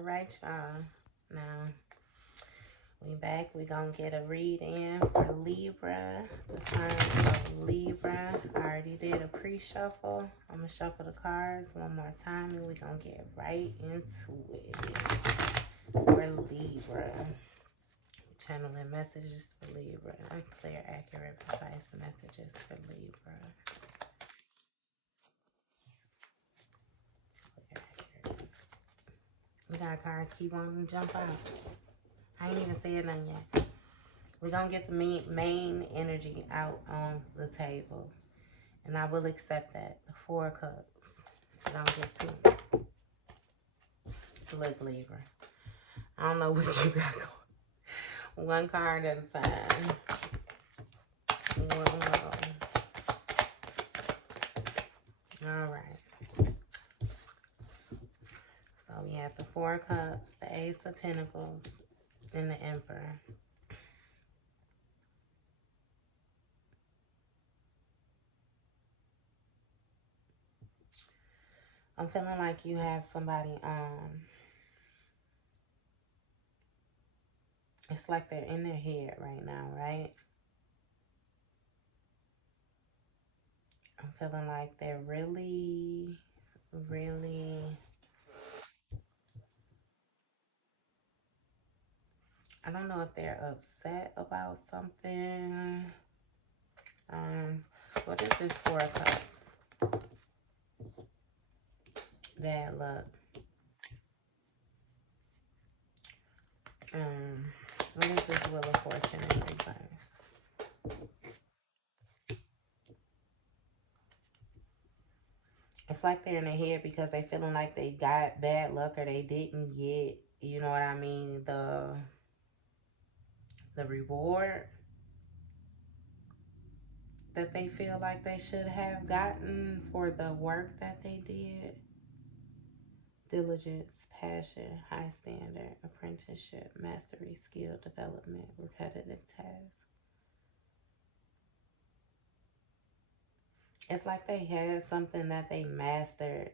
All right, y'all. Now, we back. We gonna get a read in for Libra. The signs of Libra. I already did a pre-shuffle. I'm gonna shuffle the cards one more time and we gonna get right into it. For Libra. Channeling messages for Libra. Clear, accurate, precise messages for Libra. Clear, accurate. We got cards keep on to jump out. I ain't even said nothing yet. We're going to get the main energy out on the table. And I will accept that. The Four of Cups. We're going to get to look, Libra. I don't know what you got going. One card at a time. All right. So we have the Four of Cups, the Ace of Pentacles, and the Emperor. I'm feeling like you have somebody, it's like they're in their head right now, right? I'm feeling like they're really, I don't know if they're upset about something. What is this Four of Cups? Bad luck. What is this Wheel of Fortune in reverse? It's like they're in their head because they feeling like they got bad luck or they didn't get, you know what I mean, the reward that they feel like they should have gotten for the work that they did. Diligence, passion, high standard, apprenticeship, mastery, skill development, repetitive tasks. It's like they had something that they mastered.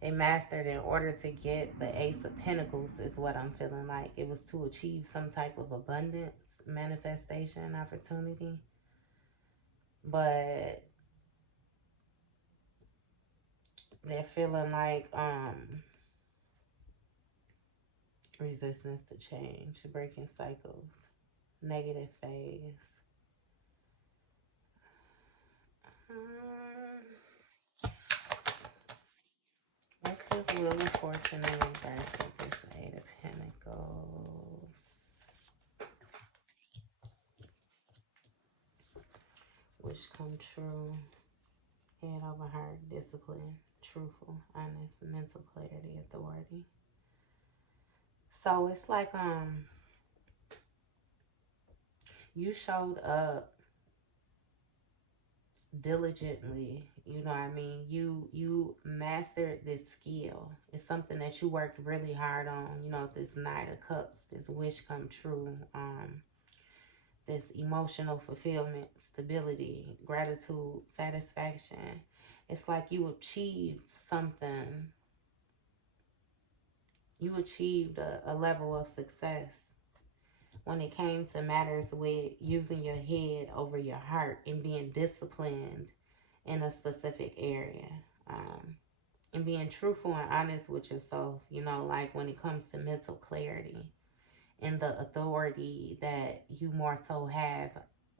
They mastered in order to get the Ace of Pentacles is what I'm feeling like. It was to achieve some type of abundance, manifestation, opportunity. But they're feeling like resistance to change, breaking cycles, negative phase. What's this Wheel of Fortune in reverse with this Eight of Pentacles? Wish come true. Head over heart, discipline, truthful, honest, mental clarity, authority. So it's like you showed up diligently, you know what I mean? You mastered this skill. It's something that you worked really hard on. You know, this Knight of Cups, this wish come true, this emotional fulfillment, stability, gratitude, satisfaction. It's like you achieved something. You achieved a level of success when it came to matters with using your head over your heart and being disciplined in a specific area. And being truthful and honest with yourself, you know, like when it comes to mental clarity and the authority that you more so have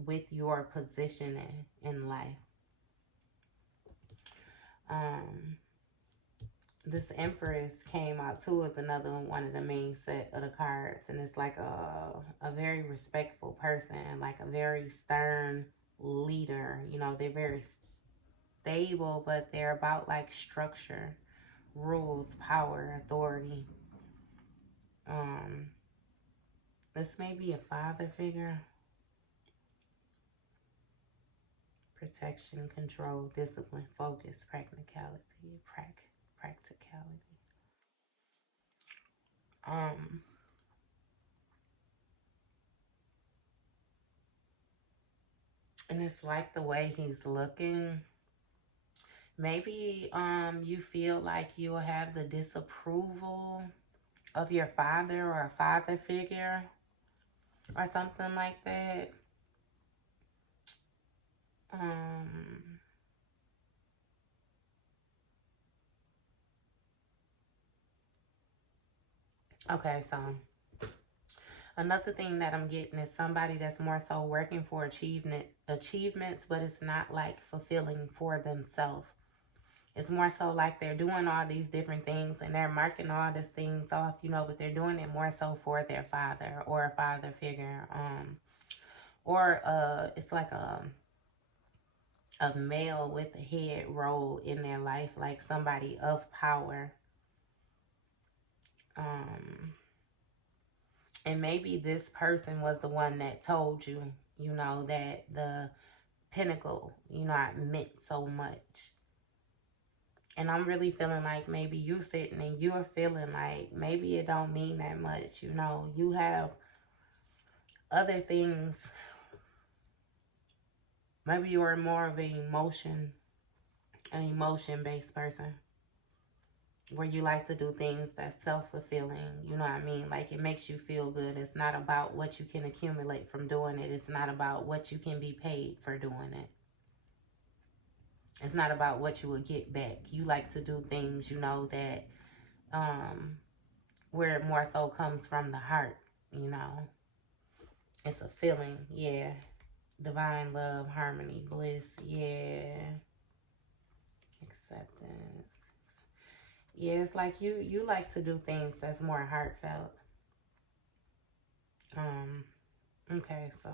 with your positioning in life. This Empress came out too as another one of the main set of the cards, and it's like a very respectful person, like a very stern leader. You know, they're very stable, but they're about like structure, rules, power, authority. This may be a father figure. Protection, control, discipline, focus, practicality, practicality. And it's like the way he's looking. Maybe you feel like you'll have the disapproval of your father or a father figure or something like that. Um, okay, so another thing that I'm getting is somebody that's more so working for achievements, but it's not like fulfilling for themselves. It's more so like they're doing all these different things and they're marking all these things off, but they're doing it more so for their father or a father figure. Or it's like a male with a head role in their life, like somebody of power. Um, and maybe this person was the one that told you, that the pinnacle, it meant so much. And I'm really feeling like maybe you sitting and you're feeling like maybe it don't mean that much. You have other things. Maybe you're more of an emotion-based person where you like to do things that's self-fulfilling. You know what I mean? Like it makes you feel good. It's not about what you can accumulate from doing it. It's not about what you can be paid for doing it. It's not about what you will get back. You like to do things, that where it more so comes from the heart, It's a feeling, yeah. Divine love, harmony, bliss, yeah. Acceptance. Yeah, it's like you like to do things that's more heartfelt. Okay, so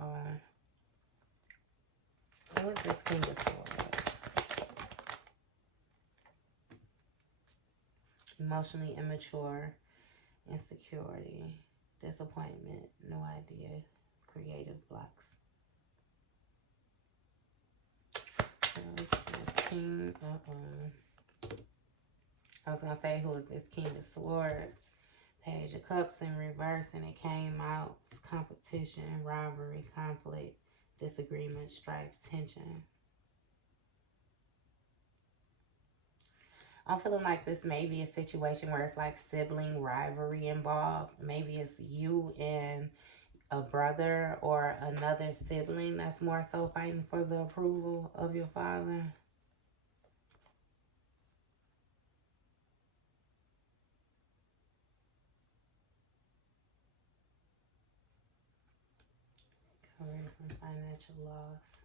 what is this King of Swords? Emotionally immature, insecurity, disappointment, no idea, creative blocks. King. I was gonna say, who is this King of Swords? Page of Cups in reverse, and it came out competition, rivalry, conflict, disagreement, strife, tension. I'm feeling like this may be a situation where it's like sibling rivalry involved. Maybe it's you and a brother or another sibling that's more so fighting for the approval of your father. Career from financial loss,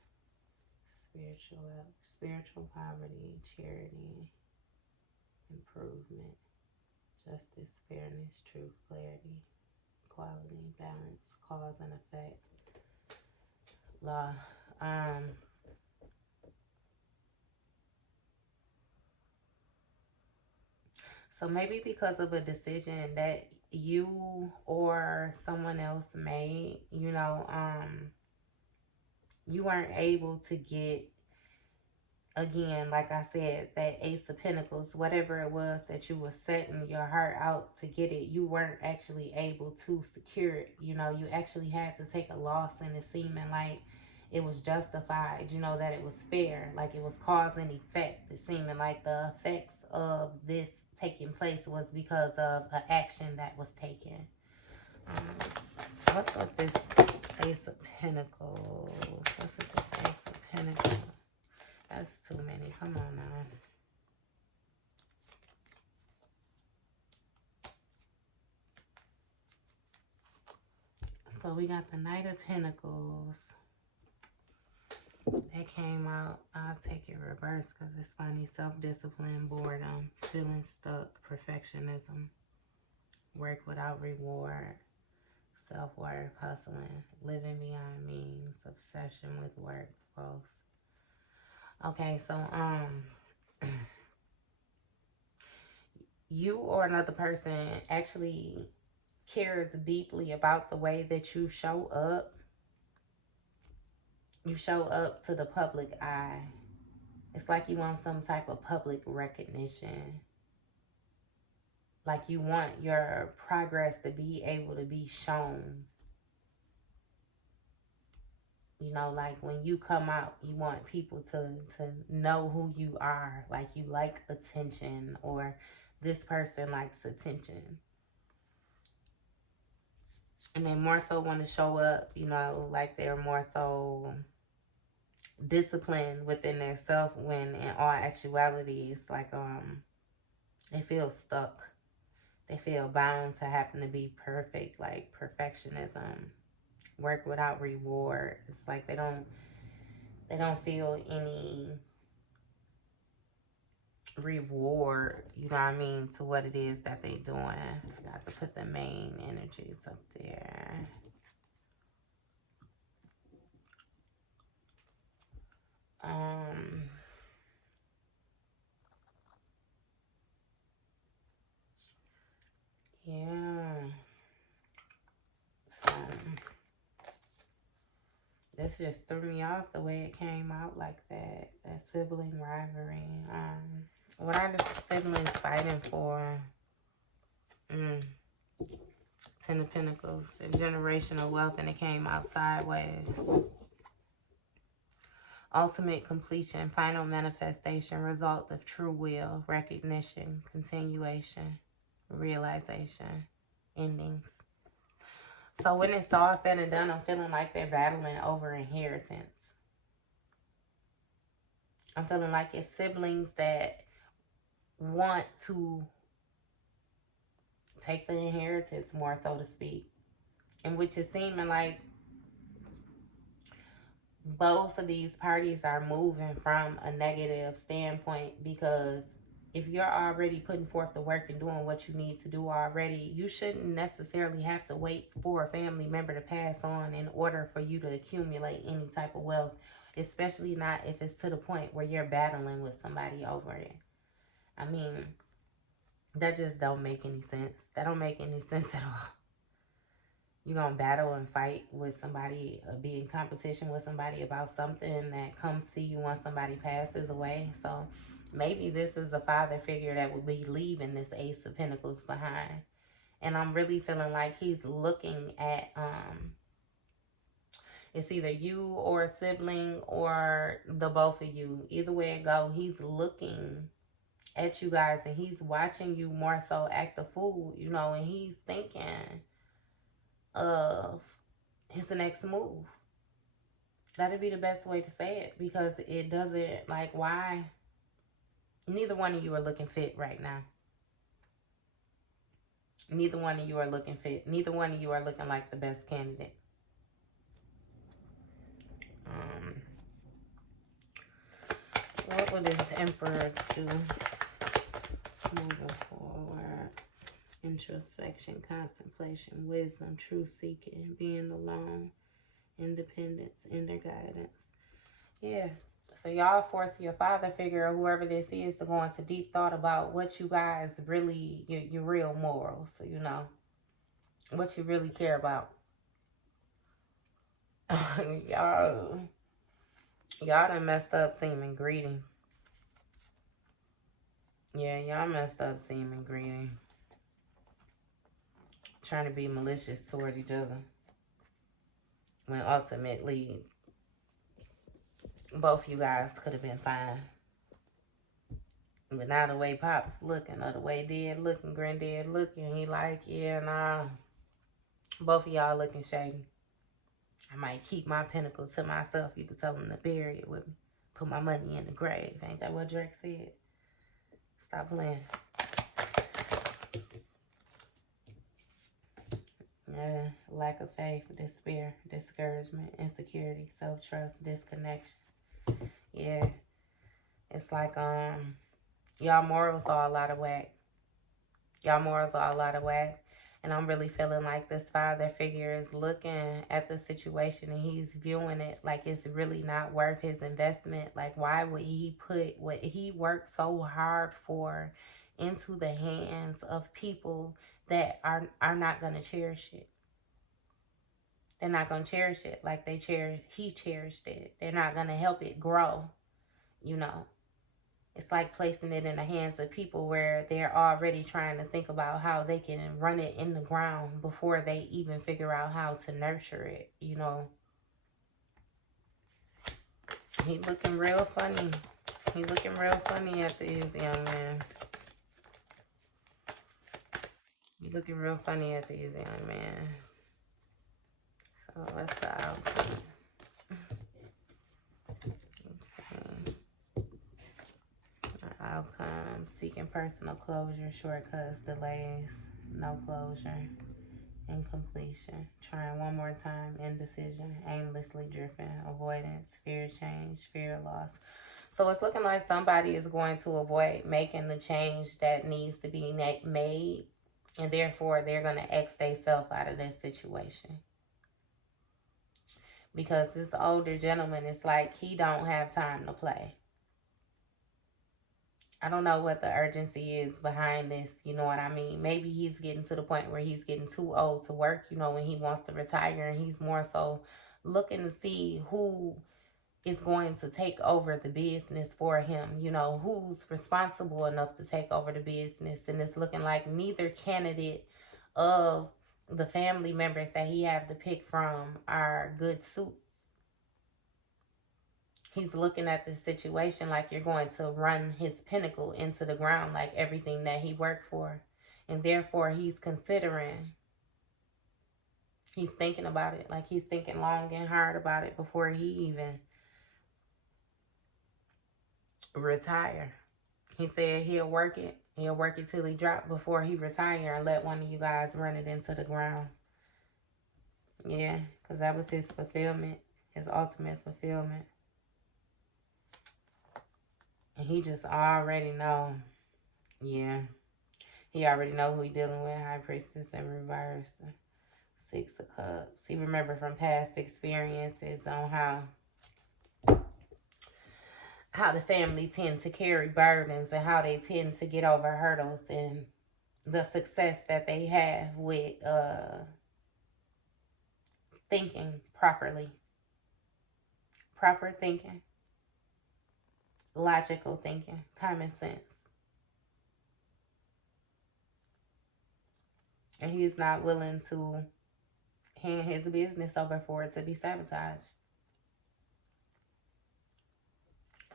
spiritual poverty, charity, improvement, justice, fairness, truth, clarity, equality, balance, cause and effect, law. So maybe because of a decision that you or someone else made, you weren't able to get, again, like I said, that Ace of Pentacles, whatever it was that you were setting your heart out to get it, you weren't actually able to secure it. You actually had to take a loss, and it seeming like it was justified, that it was fair, like it was cause and effect. It seeming like the effects of this taking place was because of an action that was taken. What's with this Ace of Pentacles? What's with this Ace of Pentacles? That's too many. Come on now. So we got the Knight of Pentacles. That came out. I'll take it reverse because it's funny. Self-discipline, boredom, feeling stuck, perfectionism, work without reward, self-worth, hustling, living beyond means, obsession with work, false. Okay, so you or another person actually cares deeply about the way that you show up. You show up to the public eye. It's like you want some type of public recognition. Like you want your progress to be able to be shown. You know, like when you come out, you want people to know who you are. Like you like attention, or this person likes attention. And they more so want to show up, you know, like they're more so disciplined within their self, when in all actuality it's like they feel stuck. They feel bound to having to be perfect, like perfectionism, work without reward. It's like they don't feel any reward, you know what I mean, to what it is that they doing. I forgot to put the main energies up there. Yeah. So this just threw me off the way it came out like that. That sibling rivalry. What are the siblings fighting for? Ten of Pentacles and generational wealth, and it came out sideways. Ultimate completion, final manifestation, result of true will, recognition, continuation, realization, endings. So when it's all said and done, I'm feeling like they're battling over inheritance. I'm feeling like it's siblings that want to take the inheritance more, so to speak. And which is seeming like both of these parties are moving from a negative standpoint, because if you're already putting forth the work and doing what you need to do already, you shouldn't necessarily have to wait for a family member to pass on in order for you to accumulate any type of wealth, especially not if it's to the point where you're battling with somebody over it. I mean, that just don't make any sense. That don't make any sense at all. You're going to battle and fight with somebody, be in competition with somebody about something that comes to you once somebody passes away. So maybe this is a father figure that will be leaving this Ace of Pentacles behind. And I'm really feeling like he's looking at, it's either you or a sibling or the both of you. Either way it go, he's looking at you guys and he's watching you more so act a fool, you know, and he's thinking of his next move. That'd be the best way to say it, because it doesn't, like, why? Neither one of you are looking fit right now. Neither one of you are looking fit. Neither one of you are looking like the best candidate. What would this Emperor do moving forward? Introspection, contemplation, wisdom, truth seeking, being alone, independence, inner guidance. Yeah. So y'all force your father figure or whoever this is to go into deep thought about what you guys really, your real morals, you know, what you really care about. y'all done messed up seeming greedy. Yeah, y'all messed up seeming greedy. Trying to be malicious toward each other, when ultimately both you guys could have been fine. But now the way Pop's looking, or the way Dad looking, Granddad looking, he like, yeah, nah, both of y'all looking shady. I might keep my pinnacle to myself. You could tell him to bury it with me. Put my money in the grave. Ain't that what Drake said? Stop playing. Lack of faith, despair, discouragement, insecurity, self-trust, disconnection. Yeah. It's like, y'all morals are a lot of whack. Y'all morals are a lot of whack. And I'm really feeling like this father figure is looking at the situation and he's viewing it like it's really not worth his investment. Like, why would he put what he worked so hard for into the hands of people that are not going to cherish it? They're not going to cherish it like he cherished it. They're not going to help it grow, you know. It's like placing it in the hands of people where they're already trying to think about how they can run it in the ground before they even figure out how to nurture it, you know. He looking real funny. He looking real funny after his young man. He looking real funny after his young man. So what's the outcome? Outcome, seeking personal closure, shortcuts, delays, no closure, incompletion, trying one more time, indecision, aimlessly drifting, avoidance, fear of change, fear of loss. So it's looking like somebody is going to avoid making the change that needs to be made, and therefore they're going to X themselves out of this situation. Because this older gentleman, it's like he don't have time to play. I don't know what the urgency is behind this, you know what I mean? Maybe he's getting to the point where he's getting too old to work, you know, when he wants to retire, and he's more so looking to see who is going to take over the business for him, you know, who's responsible enough to take over the business. And it's looking like neither candidate of the family members that he have to pick from are good suits. He's looking at the situation like you're going to run his pinnacle into the ground, like everything that he worked for. And therefore, he's considering, he's thinking about it, like he's thinking long and hard about it before he even retire. He said he'll work it till he drop before he retire and let one of you guys run it into the ground. Yeah, because that was his fulfillment, his ultimate fulfillment. And he just already know. Yeah. He already know who he dealing with. High Priestess and reverse. 6 of Cups. He remember from past experiences on how the family tend to carry burdens and how they tend to get over hurdles, and the success that they have with thinking properly. Proper thinking. Logical thinking. Common sense. And he's not willing to hand his business over for it to be sabotaged.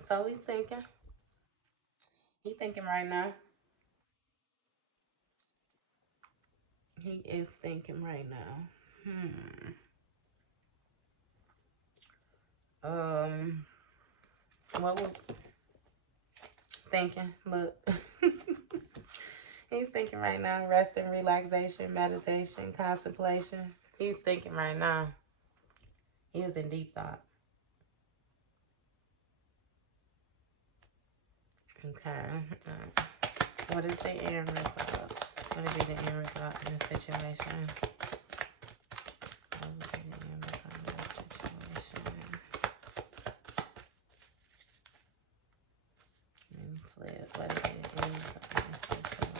So he's thinking. He's thinking right now. He is thinking right now. What was thinking? Look. He's thinking right now. Resting, relaxation, meditation, contemplation. He's thinking right now. He is in deep thought. Okay. What is the end result? What would be the end result in this situation? What would be the end result in this situation? And flip. What is the end result in this situation?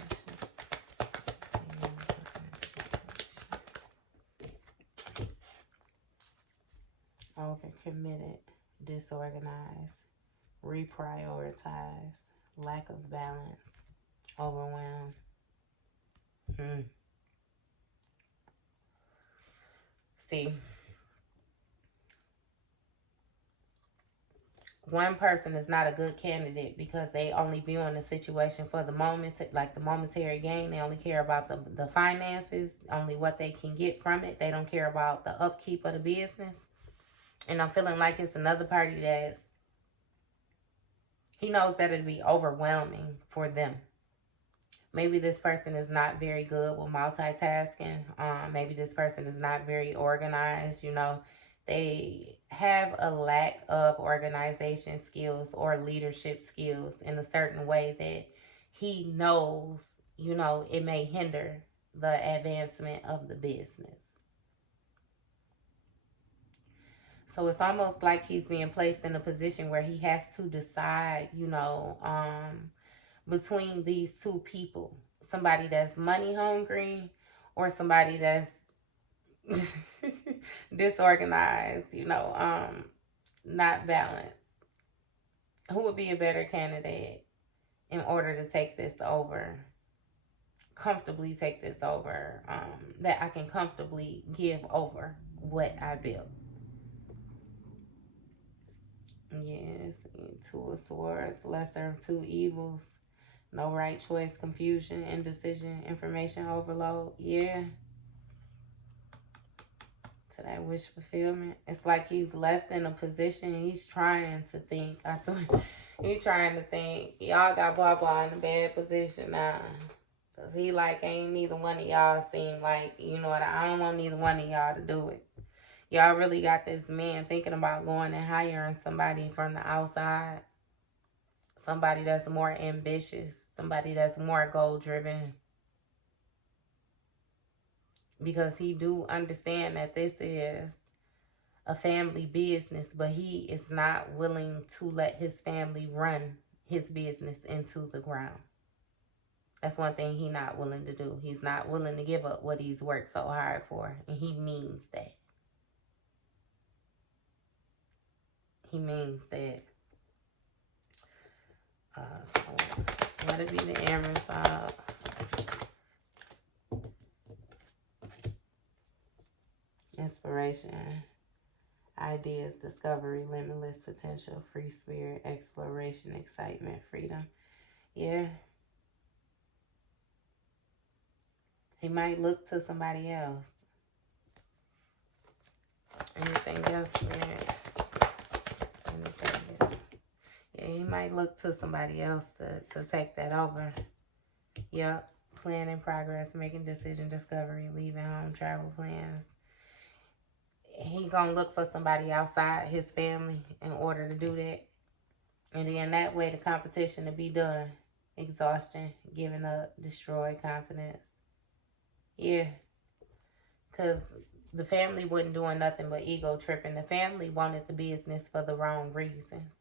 Overcommitted, disorganized, reprioritize, lack of balance, overwhelmed. See, one person is not a good candidate because they only view in the situation for the moment, like the momentary gain. They only care about the finances, only what they can get from it. They don't care about the upkeep of the business. And I'm feeling like it's another party that's, he knows that it'd be overwhelming for them. Maybe this person is not very good with multitasking. Maybe this person is not very organized. You know, they have a lack of organization skills or leadership skills in a certain way that he knows, you know, it may hinder the advancement of the business. So it's almost like he's being placed in a position where he has to decide, you know, between these two people. Somebody that's money hungry or somebody that's disorganized, you know, not balanced. Who would be a better candidate in order to take this over? Comfortably take this over, that I can comfortably give over what I built. Yes, two of swords, lesser of two evils. No right choice, confusion, indecision, information overload. Yeah. To that wish fulfillment. It's like he's left in a position. He's trying to think. I swear. He's trying to think. Y'all got blah blah in a bad position now. Cause he like ain't neither one of y'all seem like, you know what, I don't want neither one of y'all to do it. Y'all really got this man thinking about going and hiring somebody from the outside. Somebody that's more ambitious. Somebody that's more goal driven. Because he do understand that this is a family business, but he is not willing to let his family run his business into the ground. That's one thing he's not willing to do. He's not willing to give up what he's worked so hard for. And he means that. He means that. So let it be the Empress side. Inspiration. Ideas, discovery, limitless potential, free spirit, exploration, excitement, freedom. Yeah. He might look to somebody else. Anything else, man? Anything else? Yeah, he might look to somebody else to take that over. Yep. Planning, progress, making decision, discovery, leaving home, travel plans. He gonna look for somebody outside his family in order to do that. And then that way the competition to be done. Exhaustion, giving up, destroy confidence. Yeah. Because the family wasn't doing nothing but ego tripping. The family wanted the business for the wrong reasons.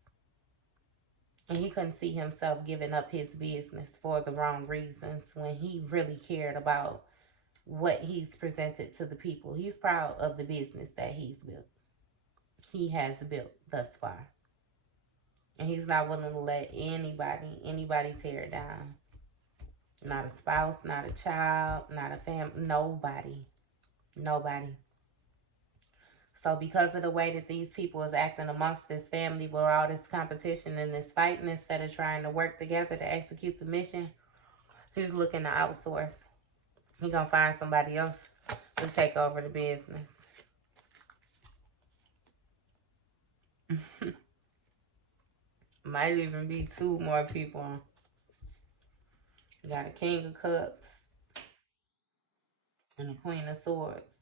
And he couldn't see himself giving up his business for the wrong reasons when he really cared about what he's presented to the people. He's proud of the business that he's built. He has built thus far. And he's not willing to let anybody tear it down. Not a spouse, not a child, not a family, nobody. So because of the way that these people is acting amongst this family with all this competition and this fighting, instead of trying to work together to execute the mission, he's looking to outsource. He's going to find somebody else to take over the business. Might even be two more people. You got a King of Cups and a Queen of Swords.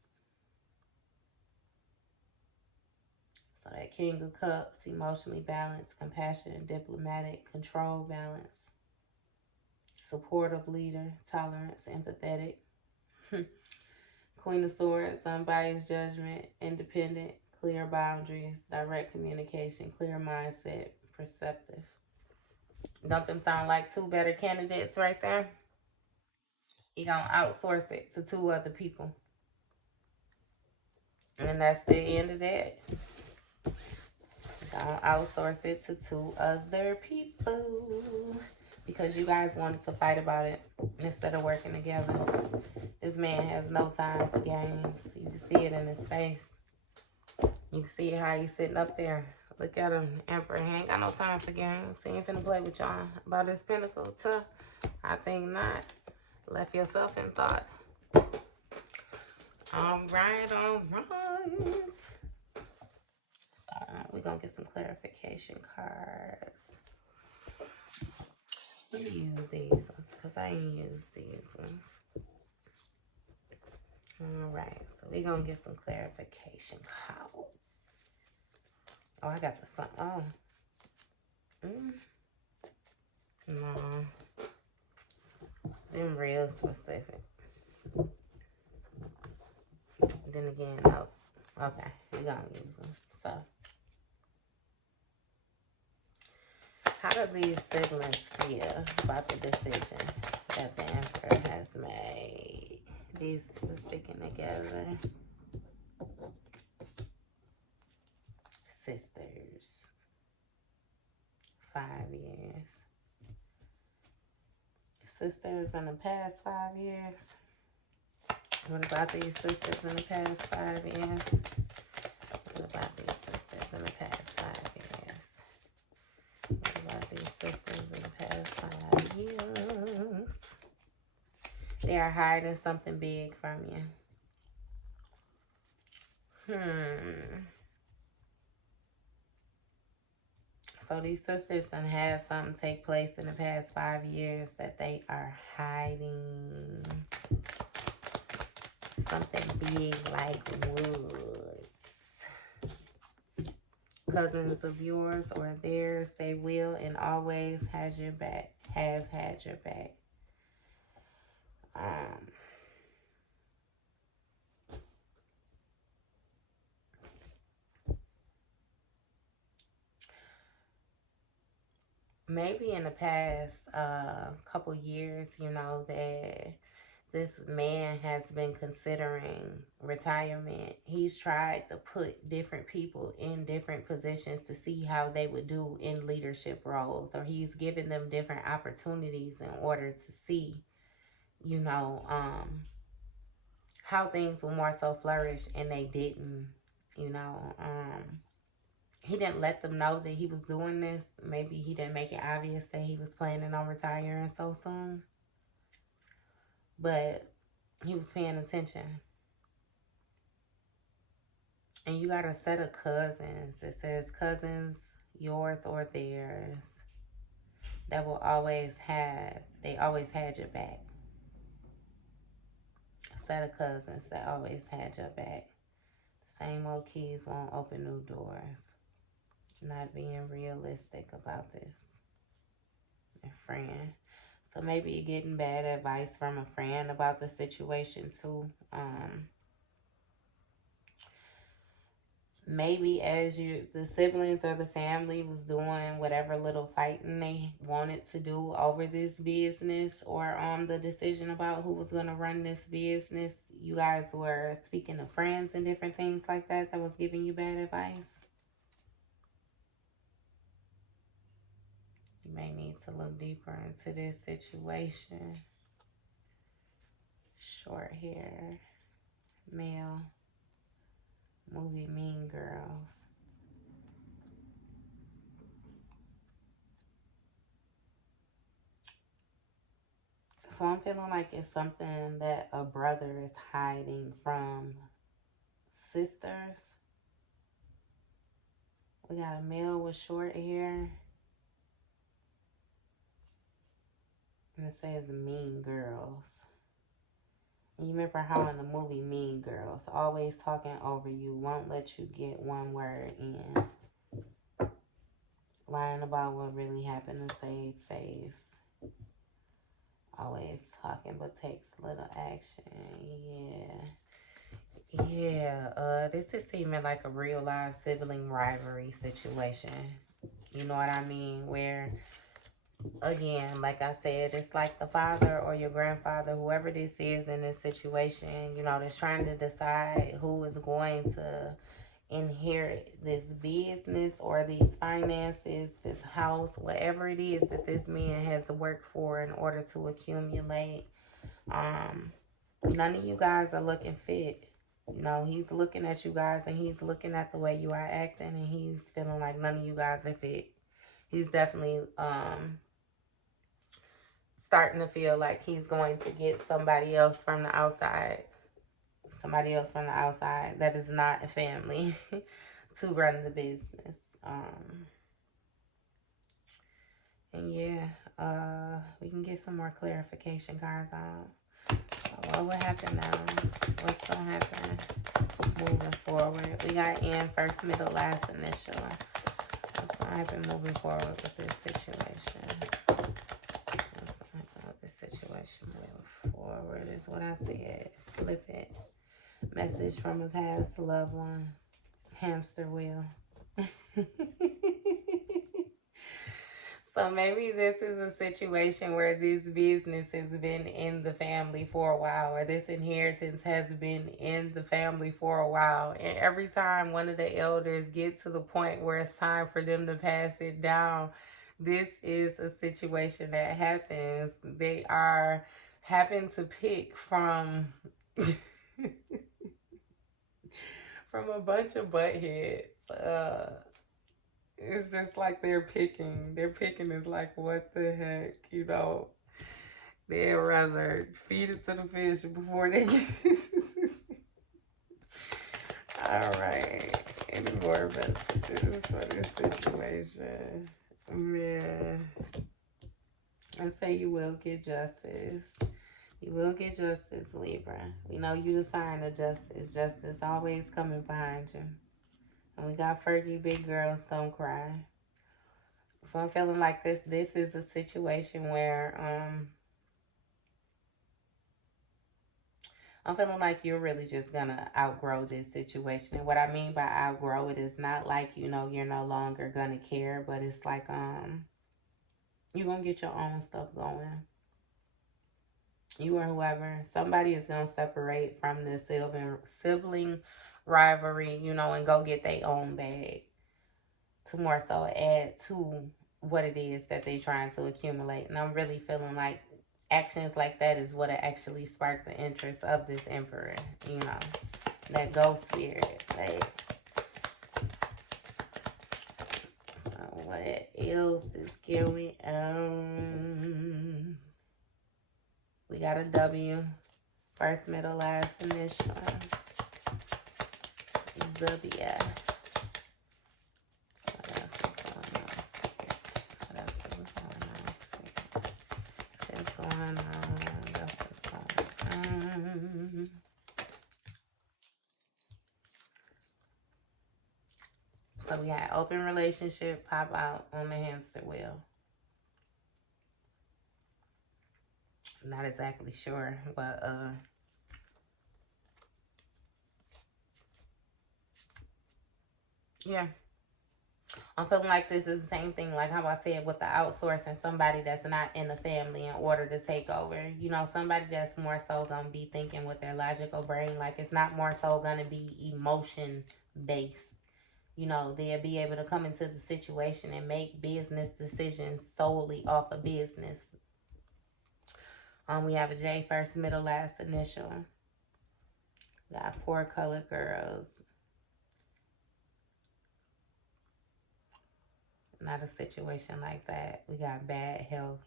So that King of Cups, emotionally balanced, compassionate, diplomatic, control, balance, supportive leader, tolerance, empathetic. Queen of Swords, unbiased judgment, independent, clear boundaries, direct communication, clear mindset, perceptive. Don't them sound like two better candidates right there? He gonna outsource it to two other people. And that's the end of that. Gonna outsource it to two other people. Because you guys wanted to fight about it instead of working together. This man has no time for games. You can see it in his face. You can see how he's sitting up there. Look at him, Emperor. He ain't got no time for games. He ain't finna play with y'all about his pinnacle. Tuh. I think not. Left yourself in thought. All right. So we're gonna get some clarification cards. Let me use these ones because I ain't used these ones. All right, so we're gonna get some clarification cards. Oh, I got the sun. Oh, no, them real specific. Then again, no. Okay, we're gonna use them. So, how do these siblings feel about the decision that the Emperor has made? These two sticking together. Sisters. 5 years. Sisters in the past 5 years. What about these sisters in the past 5 years? What about these sisters in the past 5 years? sisters in the past 5 years. They are hiding something big from you. So these sisters done had something take place in the past 5 years that they are hiding. Something big like woods. Cousins of yours or theirs, they will and always has your back. Has had your back. Maybe in the past couple years, you know, that this man has been considering retirement. He's tried to put different people in different positions to see how they would do in leadership roles, or he's given them different opportunities in order to see, you know, how things will more so flourish, and they didn't, you know. He didn't let them know that he was doing this. Maybe he didn't make it obvious that he was planning on retiring so soon. But he was paying attention. And you got a set of cousins. It says cousins, yours or theirs, that will always have, they always had your back. A set of cousins that always had your back. Same old keys won't open new doors. Not being realistic about this. A friend. So maybe you're getting bad advice from a friend about the situation too. Maybe as the siblings or the family was doing whatever little fighting they wanted to do over this business, or on the decision about who was going to run this business, you guys were speaking to friends and different things like that was giving you bad advice. You may need to look deeper into this situation. Short hair, male, movie Mean Girls. So I'm feeling like it's something that a brother is hiding from sisters. We got a male with short hair. And it says Mean Girls. And you remember how in the movie Mean Girls, always talking over you, won't let you get one word in. Lying about what really happened to save face. Always talking but takes little action. Yeah. This is seeming like a real life sibling rivalry situation. You know what I mean? Where, again, like I said, it's like the father or your grandfather, whoever this is in this situation, you know, that's trying to decide who is going to inherit this business or these finances, this house, whatever it is that this man has worked for in order to accumulate. None of you guys are looking fit. You know, he's looking at you guys and he's looking at the way you are acting, and he's feeling like none of you guys are fit. He's definitely starting to feel like he's going to get somebody else from the outside. Somebody else from the outside that is not a family to run the business. And yeah, we can get some more clarification, guys, on what will happen now. What's going to happen moving forward? We got in first, middle, last, initial. What's going to happen moving forward with this situation? What's going to happen with this situation moving forward is what I said. Flip it. Message from a past loved one. Hamster wheel. So maybe this is a situation where this business has been in the family for a while, or this inheritance has been in the family for a while. And every time one of the elders get to the point where it's time for them to pass it down, this is a situation that happens. They are having to pick from from a bunch of butt heads. It's just like they're picking. They're picking is like, what the heck, you know? They'd rather feed it to the fish before they get All right. Any more messages for this situation? Man. I say you will get justice. You will get justice, Libra. We know you the sign of justice. Justice always coming behind you. And we got Fergie, big girls don't cry. So I'm feeling like this is a situation where I'm feeling like you're really just gonna outgrow this situation. And what I mean by outgrow it is not like, you know, you're no longer gonna care, but it's like you're gonna get your own stuff going. You or whoever, somebody is gonna separate from this sibling rivalry, you know, and go get their own bag to more so add to what it is that they're trying to accumulate. And I'm really feeling like actions like that is what actually sparked the interest of this emperor, you know, that ghost spirit. Like, so what else is going on? We got a W, first, middle, last initial. W. So we had open relationship pop out on the hamster wheel. Not exactly sure, but yeah. I'm feeling like this is the same thing, like how I said with the outsourcing somebody that's not in the family in order to take over. You know, somebody that's more so going to be thinking with their logical brain. Like, it's not more so going to be emotion based. You know, they'll be able to come into the situation and make business decisions solely off of business. We have a J, first, middle, last initial. We got 4 colored girls. Not a situation like that. We got bad health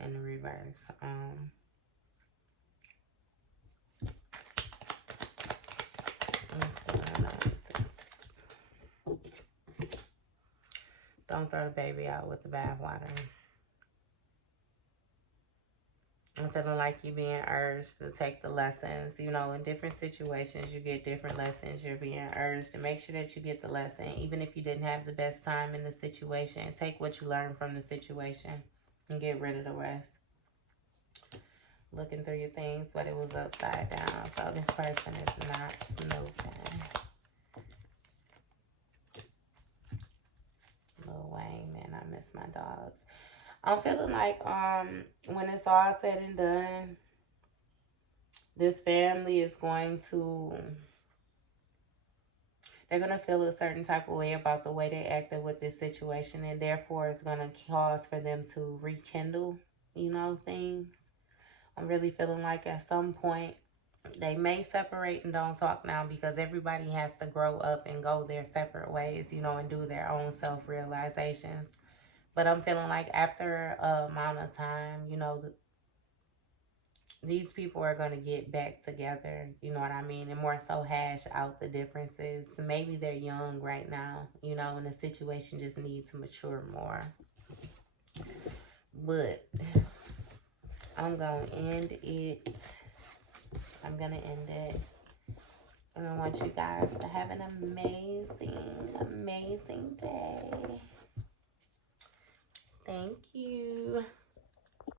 in the reverse. What's going on with this? Don't throw the baby out with the bathwater. I'm feeling like you're being urged to take the lessons. You know, in different situations, you get different lessons. You're being urged to make sure that you get the lesson. Even if you didn't have the best time in the situation, take what you learned from the situation and get rid of the rest. Looking through your things, but it was upside down. So this person is not snooping. Lil Wayne, man, I miss my dogs. I'm feeling like when it's all said and done, this family is going to, they're going to feel a certain type of way about the way they acted with this situation, and therefore it's going to cause for them to rekindle, you know, things. I'm really feeling like at some point they may separate and don't talk now because everybody has to grow up and go their separate ways, you know, and do their own self-realizations. But I'm feeling like after an amount of time, you know, these people are going to get back together, you know what I mean, and more so hash out the differences. Maybe they're young right now, you know, and the situation just needs to mature more. But I'm going to end it. I'm going to end it. And I want you guys to have an amazing, amazing day. Thank you.